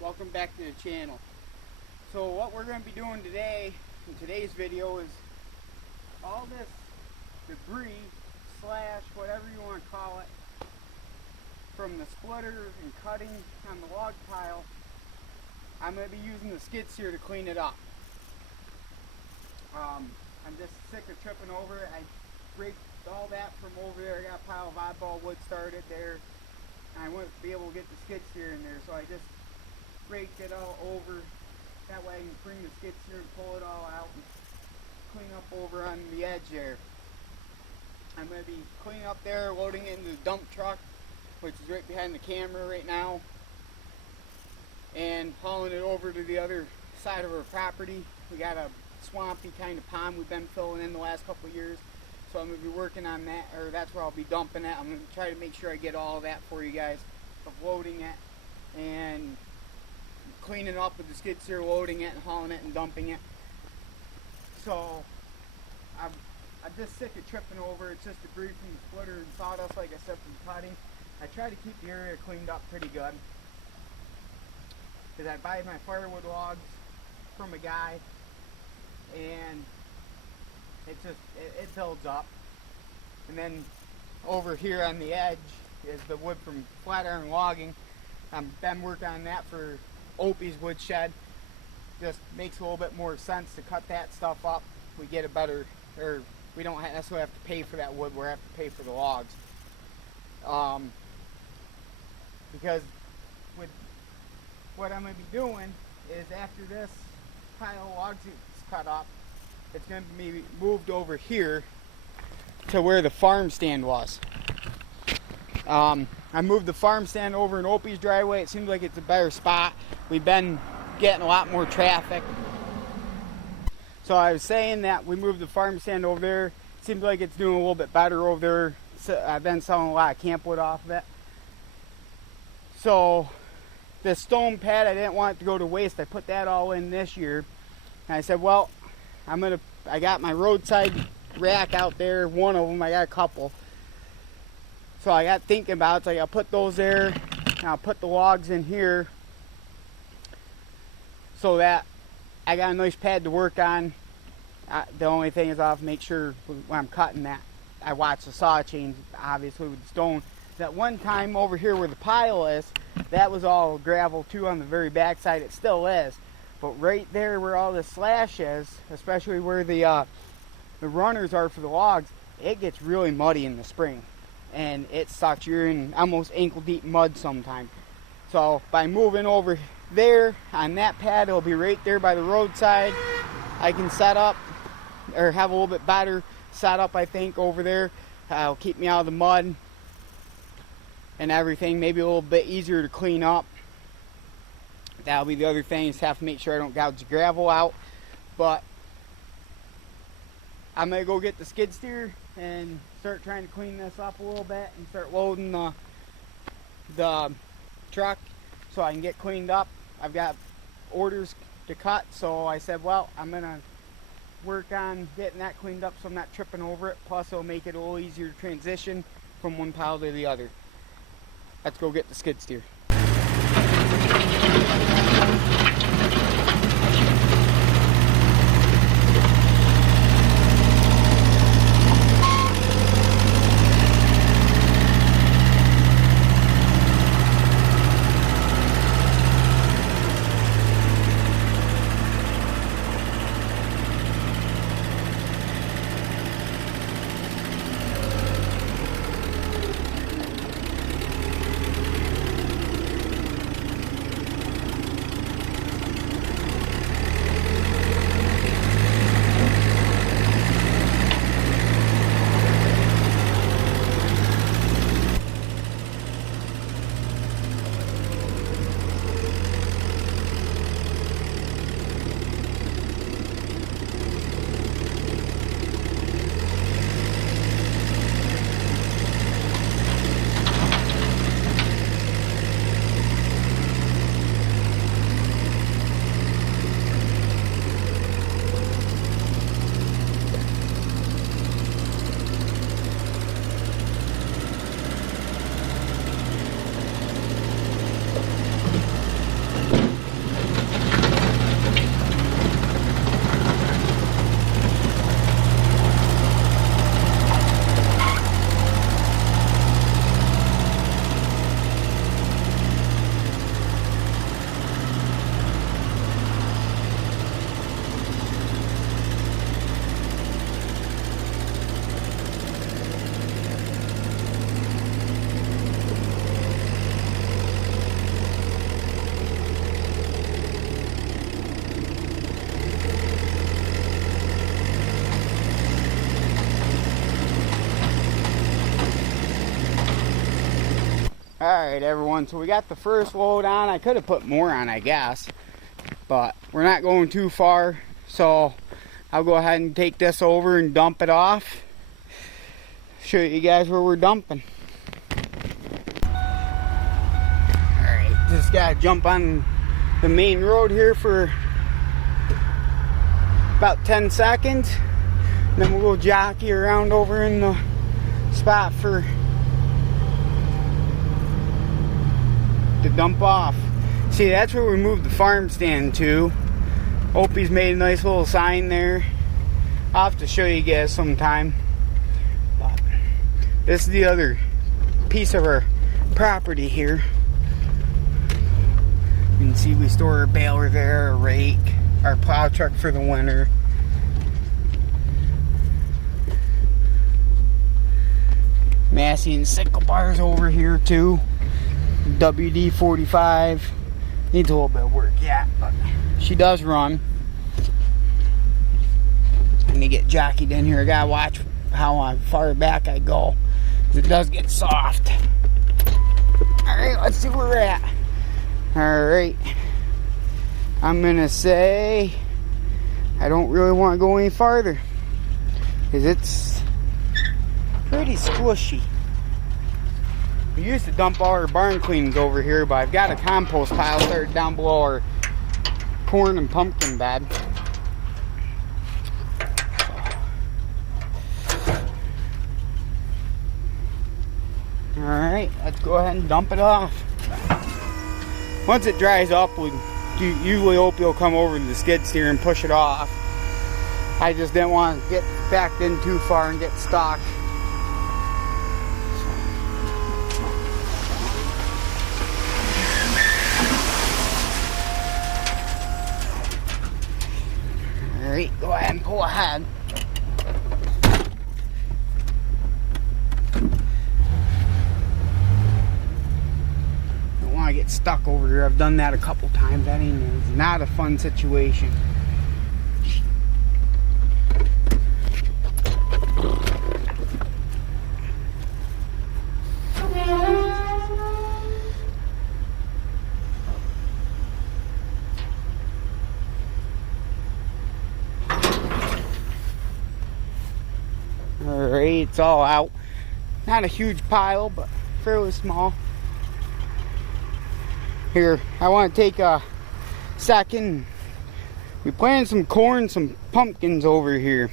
Welcome back to the channel. So what we're going to be doing today, in today's video, is all this debris, slash, whatever you want to call it, from the splitter and cutting on the log pile. I'm going to be using the skid steer to clean it up. I'm just sick of tripping over it. I raked all that from over there. I got a pile of oddball wood started there. And I wouldn't be able to get the skid steer in there, so I just raked it all over. That way I can bring the skid steer and pull it all out and clean up over on the edge there. I'm going to be cleaning up there, loading it into the dump truck, which is right behind the camera right now, and hauling it over to the other side of our property. We got a swampy kind of pond we've been filling in the last couple of years, so I'm going to be working on that, or that's where I'll be dumping it. I'm going to try to make sure I get all of that for you guys, of loading it and cleaning up with the skid steer, loading it and hauling it and dumping it. So I'm just sick of tripping over. It's just debris from the splitter and sawdust, like I said, from cutting. I try to keep the area cleaned up pretty good, because I buy my firewood logs from a guy, and it builds up. And then over here on the edge is the wood from Flatiron Logging. I've been working on that for Opie's Woodshed. Just makes a little bit more sense to cut that stuff up. We get a better, or we don't necessarily have to pay for that wood, we have to pay for the logs. Because with what I'm going to be doing is, after this pile of logs is cut up, it's going to be moved over here to where the farm stand was. I moved the farm stand over in Opie's driveway. It seems like it's a better spot. We've been getting a lot more traffic. So I was saying that we moved the farm stand over there. It seems like it's doing a little bit better over there. So I've been selling a lot of camp wood off of it. So the stone pad, I didn't want it to go to waste. I put that all in this year. And I said, well, I got my roadside rack out there, one of them. I got a couple. So I got thinking about it, so I'll put those there, and I'll put the logs in here, so that I got a nice pad to work on. The only thing is I'll have to make sure when I'm cutting that, I watch the saw chain, obviously, with the stone. That one time over here where the pile is, that was all gravel too on the very back side. It still is. But right there where all the slash is, especially where the runners are for the logs, it gets really muddy in the spring. And it sucks. You're in almost ankle deep mud sometimes. So by moving over there on that pad, it'll be right there by the roadside. I can set up, or have a little bit better setup, I think, over there. It'll keep me out of the mud and everything. Maybe a little bit easier to clean up. That'll be the other thing, is have to make sure I don't gouge the gravel out. But I'm going to go get the skid steer and start trying to clean this up a little bit and start loading the truck so I can get cleaned up. I've got orders to cut, so I said, well, I'm going to work on getting that cleaned up so I'm not tripping over it. Plus, it'll make it a little easier to transition from one pile to the other. Let's go get the skid steer. Alright everyone, so we got the first load on. I could have put more on, I guess, but we're not going too far, so I'll go ahead and take this over and dump it off. Show you guys where we're dumping. Alright, just gotta jump on the main road here for about 10 seconds. And then we'll go jockey around over in the spot for to dump off. See, that's where we moved the farm stand to. Opie's made a nice little sign there. I'll have to show you guys sometime. But this is the other piece of our property here. You can see we store our baler there, our rake, our plow truck for the winter. Massey and sickle bars over here too. WD-45 needs a little bit of work, yeah, but she does run. I need to get jockeyed in here. I gotta watch how far back I go, because it does get soft. Alright, let's see where we're at. Alright, I'm gonna say I don't really want to go any farther, because it's pretty squishy. We used to dump all our barn cleanings over here, but I've got a compost pile started down below our corn and pumpkin bed. Alright, let's go ahead and dump it off. Once it dries up, usually Opie will come over to the skid steer and push it off. I just didn't want to get backed in too far and get stuck. Alright, go ahead and pull ahead. Don't want to get stuck over here. I've done that a couple times. That ain't, it's not a fun situation. Alright, it's all out. Not a huge pile, but fairly small. Here, I want to take a second. We planted some corn, some pumpkins over here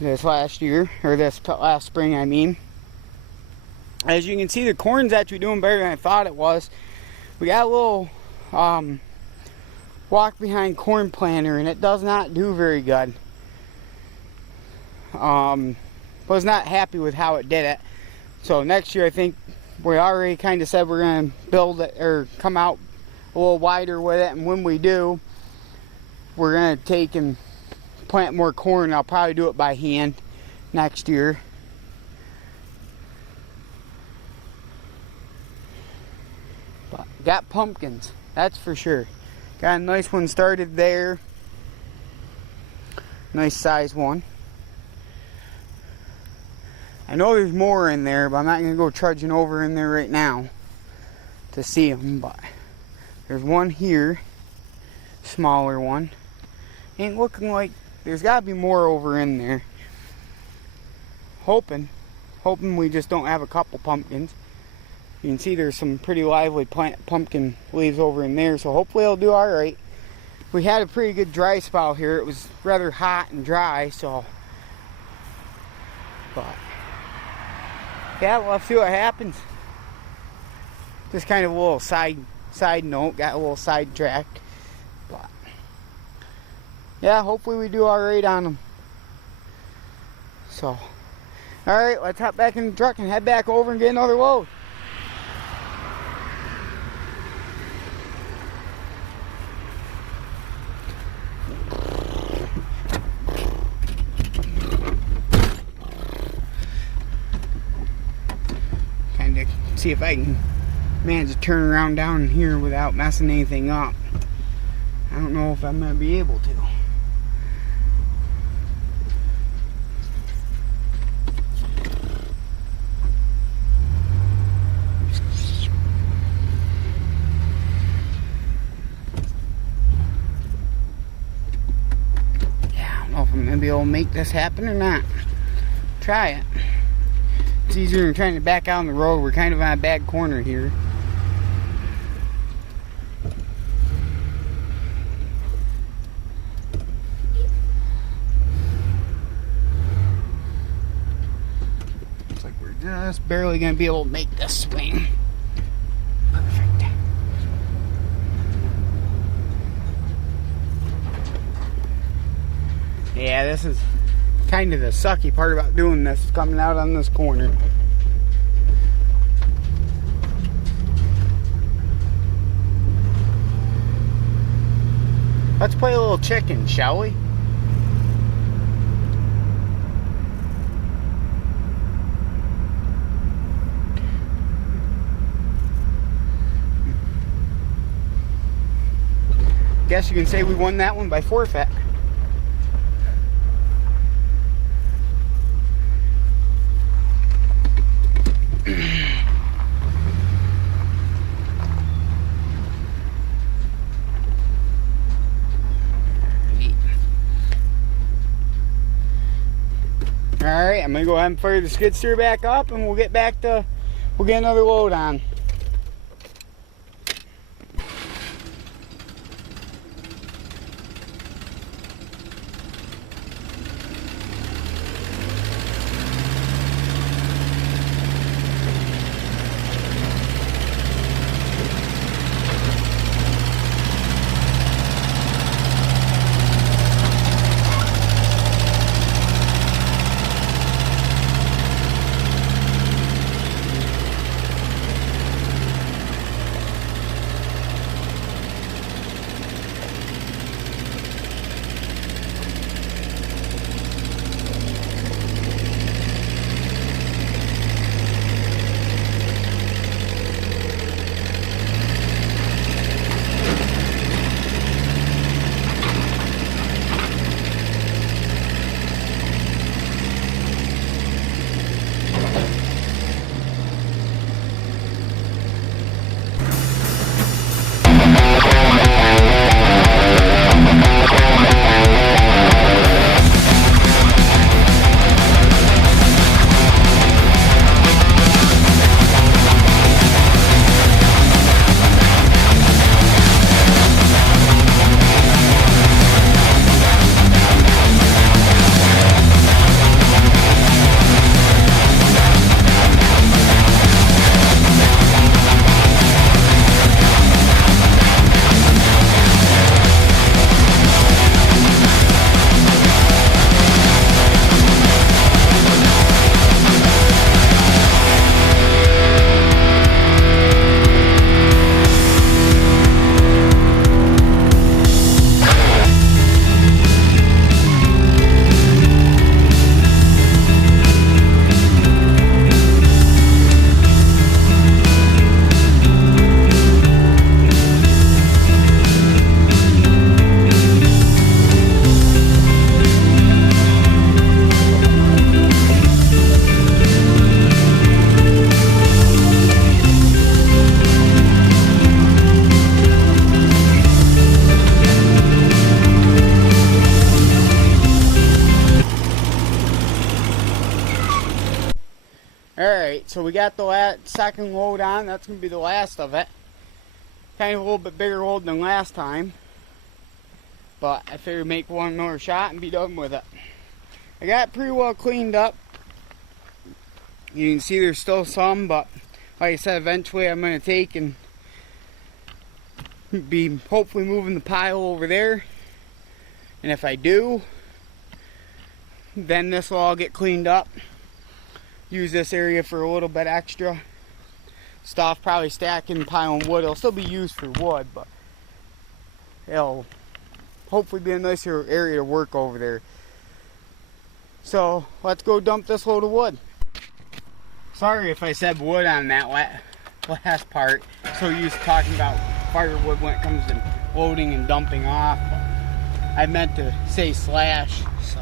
this last year, or this last spring, I mean. As you can see, the corn's actually doing better than I thought it was. We got a little walk behind corn planter, and it does not do very good. Was not happy with how it did it. So next year, I think we already kind of said we're going to build it or come out a little wider with it, and when we do, we're going to take and plant more corn. I'll probably do it by hand next year. But got pumpkins, that's for sure. Got a nice one started there. Nice size one. I know there's more in there, but I'm not going to go trudging over in there right now to see them. But there's one here, smaller one. Ain't looking like there's got to be more over in there. Hoping we just don't have a couple pumpkins. You can see there's some pretty lively pumpkin leaves over in there, so hopefully it'll do alright. We had a pretty good dry spell here. It was rather hot and dry, so... But... yeah, we'll have to see what happens. Just kind of a little side note, got a little sidetracked. But yeah, hopefully we do alright on them. So, alright, let's hop back in the truck and head back over and get another load. See if I can manage to turn around down here without messing anything up. I don't know if I'm going to be able to. gonna be able to make this happen or not. Try it. It's easier than trying to back out on the road. We're kind of on a bad corner here. Looks like we're just barely gonna be able to make this swing. Perfect. Yeah, this is kind of the sucky part about doing this, coming out on this corner. Let's play a little chicken, shall we? Guess you can say we won that one by forfeit. Alright, I'm gonna go ahead and fire the skid steer back up and we'll get another load on. Alright, so we got the second load on. That's going to be the last of it. Kind of a little bit bigger load than last time. But I figured make one more shot and be done with it. I got it pretty well cleaned up. You can see there's still some, but like I said, eventually I'm going to take and be hopefully moving the pile over there. And if I do, then this will all get cleaned up. Use this area for a little bit extra stuff, probably stacking, piling wood. It'll still be used for wood, but it'll hopefully be a nicer area to work over there. So let's go dump this load of wood. Sorry if I said wood on that last part. So used to talking about firewood when it comes to loading and dumping off. But I meant to say slash. So.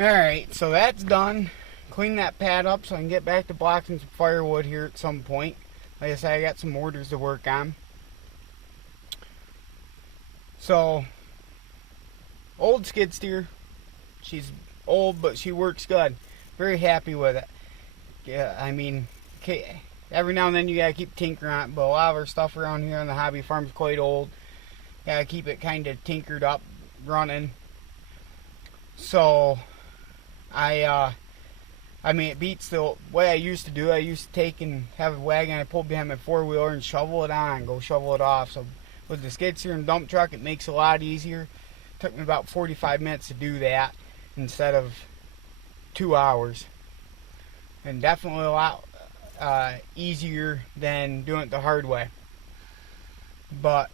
Alright, so that's done. Clean that pad up so I can get back to blocking some firewood here at some point. Like I said, I got some orders to work on. So, old skid steer. She's old, but she works good. Very happy with it. Yeah, I mean, every now and then you gotta keep tinkering on it, but a lot of our stuff around here on the hobby farm is quite old. Gotta keep it kind of tinkered up, running. So, I mean, it beats the way I used to do. I used to take and have a wagon I pulled behind my four-wheeler and shovel it on, go shovel it off. So with the skid steer and dump truck, it makes it a lot easier. It took me about 45 minutes to do that instead of 2 hours. And definitely a lot easier than doing it the hard way. But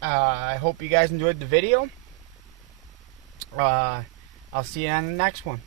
I hope you guys enjoyed the video. I'll see you on the next one.